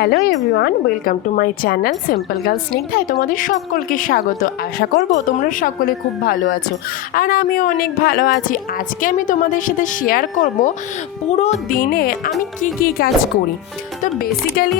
Hello everyone, welcome to my channel simple girl স্নিগ্ধায় তোমাদের সকলকে স্বাগত। আশা করব তোমরা সকলে খুব ভালো আছো আর আমিও অনেক ভালো আছি। আজকে আমি তোমাদের সাথে শেয়ার করব পুরো দিনে আমি কি কাজ করি। তো বেসিক্যালি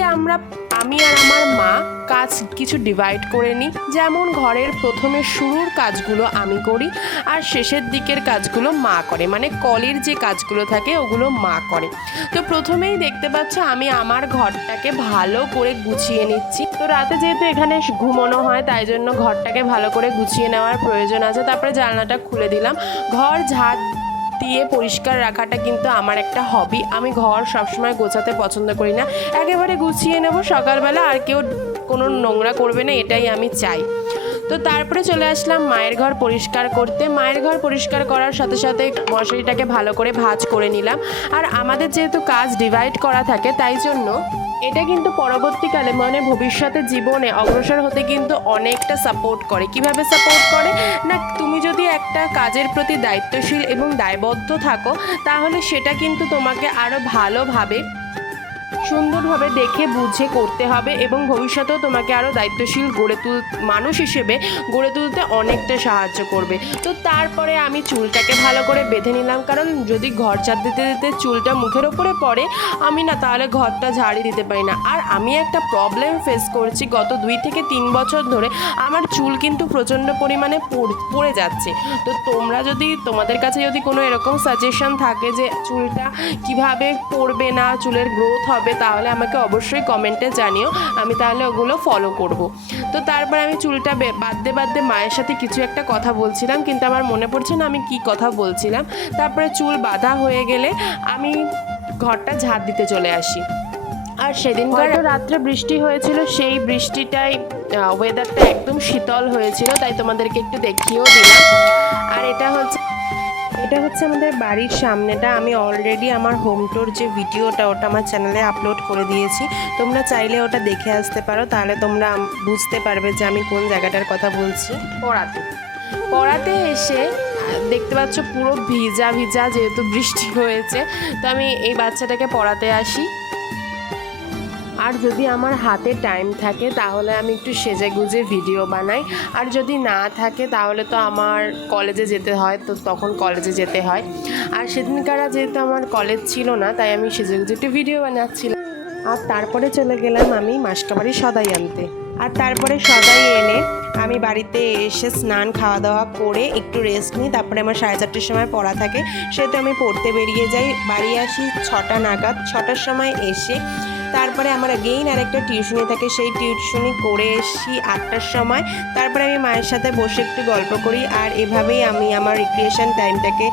আমি আর আমার মা কাজ কিছু ডিভাইড করে নিই। যেমন ঘরের প্রথমে শুরুর কাজগুলো আমি করি আর শেষের দিকের কাজগুলো মা করে, মানে কলের যে কাজগুলো থাকে ওগুলো মা করে। তো প্রথমেই দেখতে পাচ্ছ আমি আমার ঘরটাকে ভালো করে গুছিয়ে নিচ্ছি। তো রাতে যেহেতু এখানে ঘুমানো হয় তাই জন্য ঘরটাকে ভালো করে গুছিয়ে নেওয়ার প্রয়োজন আছে। তারপরে জানলাটা খুলে দিলাম। ঘর ঝাড় দিয়ে পরিষ্কার রাখাটা কিন্তু আমার একটা হবি। আমি ঘর সবসময় গোছাতে পছন্দ করি না, একেবারে গুছিয়ে নেব সকালবেলা, আর কেউ কোনো নোংরা করবে না এটাই আমি চাই। তো তারপরে চলে আসলাম মায়ের ঘর পরিষ্কার করতে। মায়ের ঘর পরিষ্কার করার সাথে সাথে মশারিটাকে ভালো করে ভাঁজ করে নিলাম। আর আমাদের যেহেতু কাজ ডিভাইড করা থাকে তাই জন্য এটা কিন্তু পরবর্তীকালে মানে ভবিষ্যতে জীবনে অগ্রসর হতে কিন্তু অনেকটা সাপোর্ট করে। কিভাবে সাপোর্ট করে না, তুমি যদি একটা কাজের প্রতি দায়িত্বশীল এবং দায়বদ্ধ থাকো তাহলে সেটা কিন্তু তোমাকে আরও ভালোভাবে সুন্দরভাবে দেখে বুঝে করতে হবে এবং ভবিষ্যতেও তোমাকে আরও দায়িত্বশীল মানুষ হিসেবে গড়ে তুলতে অনেকটা সাহায্য করবে। তো তারপরে আমি চুলটাকে ভালো করে বেঁধে নিলাম, কারণ যদি ঘর ঝাড় দিতে দিতে চুলটা মুখের ওপরে পড়ে আমি না তাহলে ঘরটা ঝাড়ি দিতে পারি না। আর আমি একটা প্রবলেম ফেস করছি গত 2 থেকে 3 বছর ধরে, আমার চুল কিন্তু প্রচণ্ড পরিমাণে পড়ে যাচ্ছে। তো তোমাদের কাছে যদি কোনো এরকম সাজেশন থাকে যে চুলটা কিভাবে পড়বে না, চুলের গ্রোথ হবে, তাহলে আমাকে অবশ্যই কমেন্টে জানিও, আমি তাহলে ওগুলো ফলো করব। তো তারপর আমি চুলটা বাঁধতে মায়ের সাথে কিছু একটা কথা বলছিলাম, কিন্তু আমার মনে পড়ছে না আমি কি কথা বলছিলাম। তারপরে চুল বাঁধা হয়ে গেলে আমি ঘরটা ঝাড় দিতে চলে আসি। আর সেদিনকার রাত্রে বৃষ্টি হয়েছিল, সেই বৃষ্টিটাই ওয়েদারটা একদম শীতল হয়েছিল, তাই তোমাদেরকে একটু দেখিয়েও দিলাম। আর এটা হচ্ছে আমাদের বাড়ির সামনেটা। আমি অলরেডি আমার হোম ট্যুর যে ভিডিওটা ওটা আমার চ্যানেলে আপলোড করে দিয়েছি, তোমরা চাইলে ওটা দেখে আসতে পারো, তাহলে তোমরা বুঝতে পারবে যে আমি কোন জায়গাটার কথা বলছি। পড়াতে এসে দেখতে পাচ্ছ পুরো ভিজা যেহেতু বৃষ্টি হয়েছে। তো আমি এই বাচ্চাটাকে পড়াতে আসি, আর যদি আমার হাতে টাইম থাকে তাহলে আমি একটু সেজে গুজে ভিডিও বানাই, আর যদি না থাকে তাহলে তো আমার কলেজে যেতে হয়, তো তখন কলেজে যেতে হয়। আর সেদিনকার যেহেতু আমার কলেজ ছিল না তাই আমি সেজে গুজে একটু ভিডিও বানাচ্ছিলাম। আর তারপরে চলে গেলাম আমি মাসকাবাড়ি সদাই আনতে। আর তারপরে সদাই এনে আমি বাড়িতে এসে স্নান খাওয়া দাওয়া করে একটু রেস্ট নিই। তারপরে আমার 4:30 সময় পড়া থাকে, সেহেতু আমি পড়তে বেরিয়ে যাই। বাড়ি আসি 6টা নাগাদ। 6টার সময় এসে তারপরে আমার আগেইন আরেকটা টিউশনি থাকে, সেই টিউশনি করে এসি 8টার সময়। তারপরে আমি মায়ের সাথে বসে একটু গল্প করি, আর এভাবেই আমি আমার রিক্রিয়েশন টাইমটাকে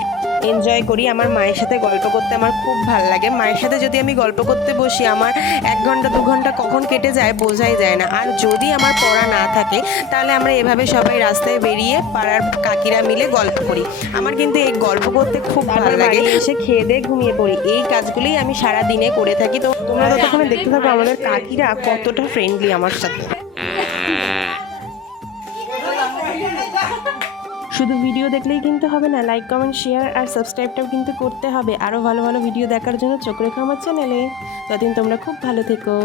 এনজয় করি। আমার মায়ের সাথে গল্প করতে আমার খুব ভালো লাগে। মায়ের সাথে যদি আমি গল্প করতে বসি আমার 1 ঘন্টা 2 ঘন্টা কখন কেটে যায় বোঝাই যায় না। আর যদি আমার পড়া না থাকে তাহলে আমরা এভাবে সবাই রাস্তায় বেরিয়ে পাড়ার কাকিরা মিলে গল্প করি। আমার কিন্তু এই গল্প করতে খুব ভালো লাগে। এসে খেয়ে দিয়ে ঘুমিয়ে পড়ি। এই কাজগুলোই আমি সারা দিনে করে থাকি। তো তোমরা ততক্ষণে দেখতে থাকো আমাদের কাকিরা কতটা ফ্রেন্ডলি আমার সাথে। শুধু ভিডিও দেখলেই কিন্তু হবে না, লাইক কমেন্ট শেয়ার আর সাবস্ক্রাইবটাও কিন্তু করতে হবে। আরও ভালো ভালো ভিডিও দেখার জন্য চোখ রেখো আমার চ্যানেলে। ততদিন তোমরা খুব ভালো থেকো।